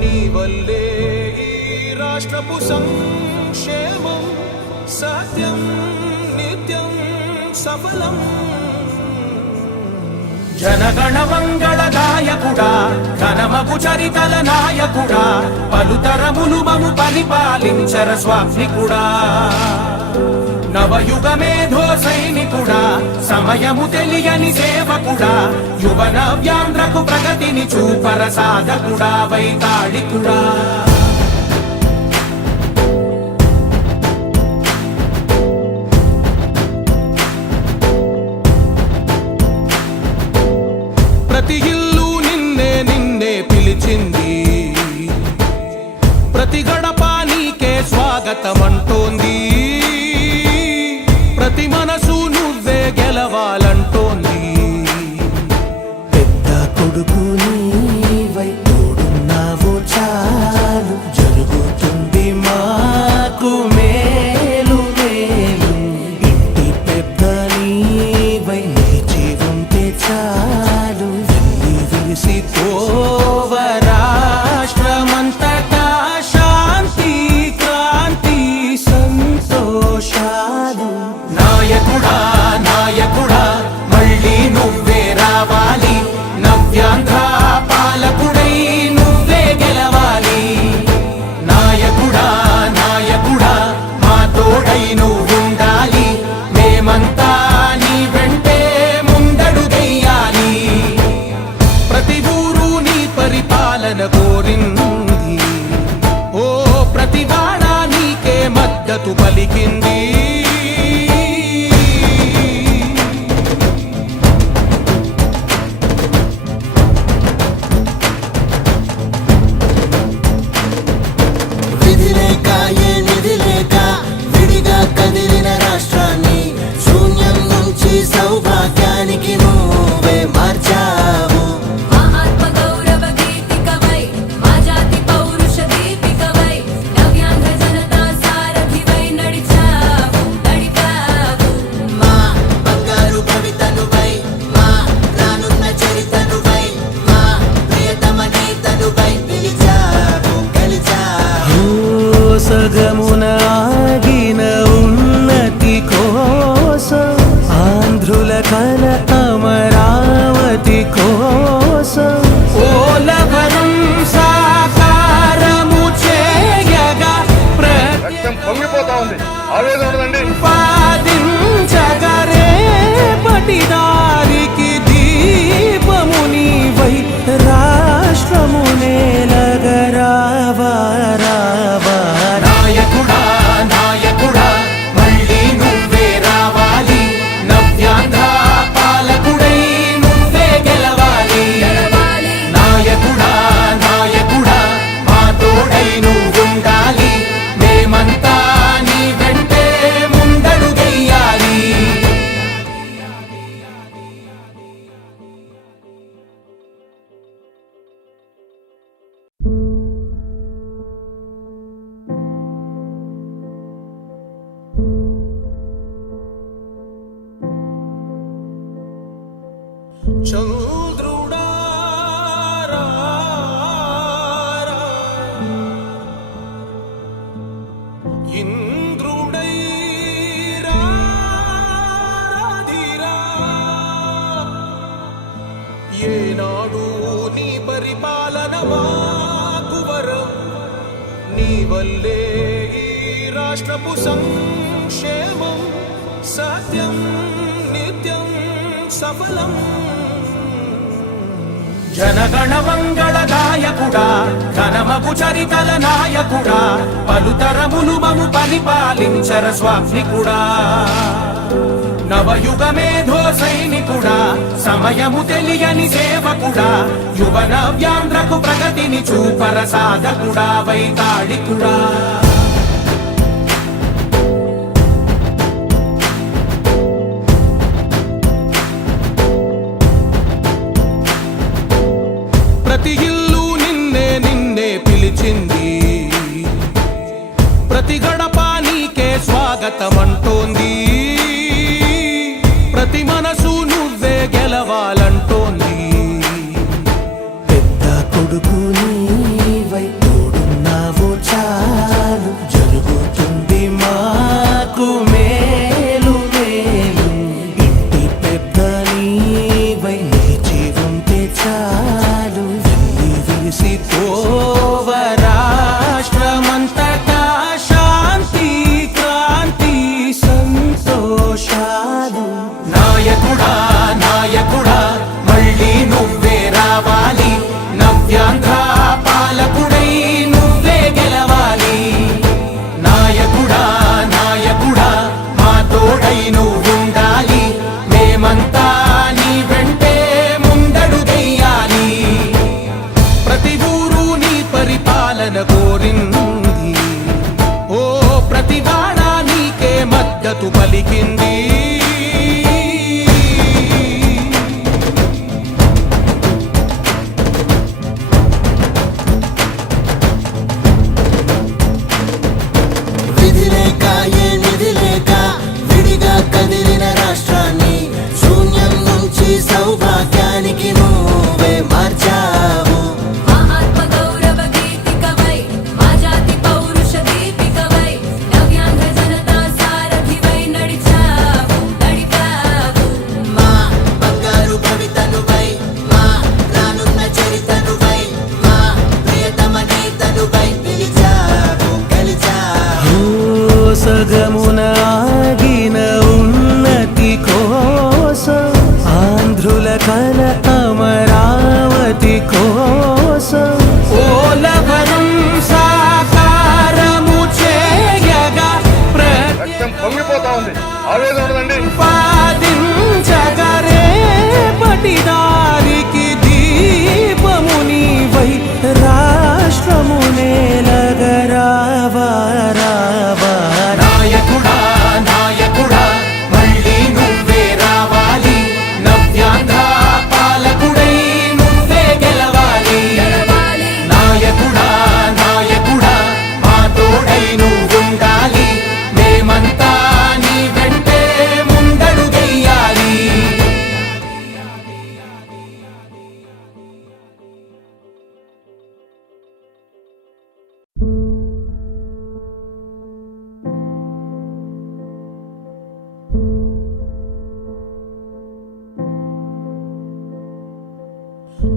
నీ వల్లే ఈ రాష్ట్రపు సంక్షేమం సత్యం నిత్యం సఫలం. జనగణ మంగళ గాయకుడా ఘనమగు చరితల నాయకుడా పలుతరములు మము పరిపాలించర స్వామికుడా. నవయుగ మేధో సైనికుడా సమయము తెలియని సేవకుడా యువన వ్యాంధ్రకు ప్రగతిని చూపర సాధకుడా వైతాళికుడా. ప్రతి ఇల్లు నిన్నే నిన్నే పిలిచింది, ప్రతి గడప నీకే స్వాగతమంటోంది, ప్రతి మనసు నువ్వే గెలవాలంటోంది. పెద్ద కొడుకు నీవై తోడున్నావు చాలు జరుగుతుంది మాకు మేలు మేలు. ఇంటి పెద్ద నీవై నిలిచి ఉంటే చాలు వెళ్ళి విరిసి పోవ రాష్ట్రమంతటా శాంతి క్రాంతి సంతోషాలు. నాయకుడా నాయకుడా మళ్ళీ నువ్వే రావాలి, నవ్యాంధ్ర పాలకుడై నువ్వే గెలవాలి. నాయకుడా నాయకుడా మా తోడై నువ్వుండాలి, మేమంతా నీ వెంటే ముందడుగెయ్యాలి. ప్రతి ఊరు నీ పరిపాలన కోరింది, ఓ ప్రతి వాడ నీకే మద్దతు పలికింది. విధి లేక ఏ నిధి లేక విడిగా కదిలిన రాష్ట్రాన్ని శూన్యం నుంచి సౌభాగ్యానికి నువ్వే మార్చావు. మా ఆత్మ గౌరవ గీతికవై మా జాతి పౌరుష దీపికవై నవ్యాంధ్ర జనతా సారథివై నడిచావు నడిపావు. మా బంగారు భవితనువై మా రానున్న చరితనువై మా ప్రియతమ నేతనువై పిలిచావు గెలిచావు. సగమున ఆగిన ఉన్నతి కోసం ఆంధ్రుల కల అమరావతి కోసం పోలవరం సాకారము చేయగా రక్తం పొంగిపోతా ఉంది, ఆవేదన ఉండదండి. ప్రతిపాదించగరే పటిదారికి దీపము నీవై రాష్ట్రము నేలగరావా రావా. నాయకుడా నాయకుడా మళ్ళీ నువ్వే రావాలి, నవ్యాంధ్ర పాలకుడై నువ్వే గెలవాలి. నాయకుడా నాయకుడా మా తోడై నువ్వుండాలి, మేమంతా నీ వెంటే ముందడుగెయ్యాలి. చంద్రుడా రా రా, ఇంద్రుడై రాధిరా. ఏనాడు నీ పరిపాలన మాకు వరం, నీ వల్లే ఈ రాష్ట్రపు సంక్షేమం సత్యం నిత్యం సఫలం. జనగణ మంగళ గాయకుడా ఘనమగు చరితల నాయకుడా పలుతరములు మము పరిపాలించర స్వామికుడా. నవయుగ మేధో సైనికుడా సమయము తెలియని సేవకుడా యువన వ్యాంధ్రకు ప్రగతిని చూపర సాధకుడా వైతాళికుడా. ప్రతి ఇల్లు నిన్నే నిన్నే పిలిచింది, ప్రతి గడప నీకే స్వాగతమంటోంది, ప్రతి మనసు నువ్వే గెలవాలంటోంది. పెద్ద కొడుకు నీవై మురిసిపోవ రాష్ట్రమంతటా శాంతి క్రాంతి సంతోషాలు. నాయకుడా నాయకుడా మళ్ళీ నువ్వే రావాలి, నవ్యాంధ్ర పాలకుడై నువ్వే గెలవాలి. నాయకుడా నాయకుడా మా తోడై నువ్వుండాలి, మేమంతా నీ వెంటే ముందడుగెయ్యాలి. ప్రతి ఊరు నీ పరిపాలన కోరింది, ఓ ప్రతివాడ నీకే మద్దతు పలికింది. విధి లేక ఏ నిధి లేక విడిగా కదిలిన రాష్ట్రాన్ని శూన్యం నుంచి సౌభాగ్యానికి నువ్వే మార్చావు. మా ఆత్మ గౌరవ గీతికవై, మా జాతి పౌరుష దీపికవై, నవ్యాంధ్ర జనతా సారథివై నడిచావు నడిపావు. మా బంగారు భవితనువై, మా రానున్న చరితనువై, మా ప్రియతమ నేతనువై పిలిచావు గెలిచావు. సగమున ఆగిన ఉన్నతి కోసం, ఆంధ్రుల కల అమరావతి కోసం, ఓలవరం సాకారము చేయగా రక్తం పొంగిపోతా ఉంది, ఆవేదన ఉండదండి. ప్రతిపాదించగరే పటిదారికి దీపము నీవై రాష్ట్రము నేలగరావా రావా. నాయకుడా నాయకుడా మళ్ళీ నువ్వే రావాలి, నవ్యాంధ్ర పాలకుడై నువ్వే గెలవాలి. నాయకుడా నాయకుడా మా తోడై నువ్వుండాలి, మేమంతా నీ వెంటే ముందడుగెయ్యాలి.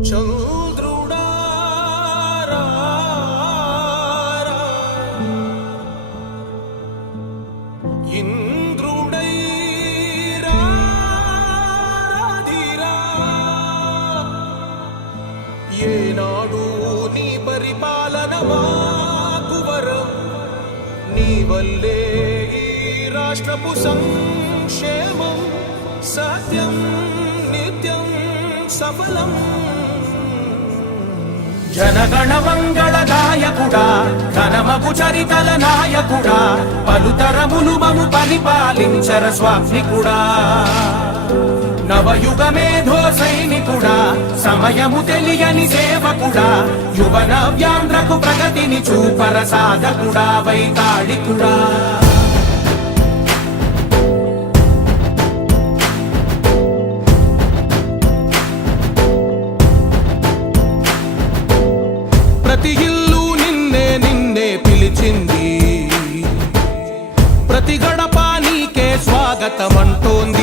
చంద్రుడా రా రా, ఇంద్రుడై రాధిరా. ఏనాడు నీ పరిపాలన మాకు వరం, నీ వల్లే ఈ రాష్ట్రపు సంక్షేమం సత్యం నిత్యం సఫలం. జనగణ మంగళ గాయకుడా, ఘనమగు చరితల నాయకుడా, పలుతరములు మము పరిపాలించర స్వామికుడా. నవయుగ మేధో సైనికుడా, సమయము తెలియని సేవకుడా, యువ నవ్యాంధ్రకు ప్రగతిని చూపర సాధకుడా వైతాళికుడా. ప్రతి ఇల్లు నిన్నే నిన్నే పిలిచింది, ప్రతి గడప నీకే స్వాగతమంటోంది.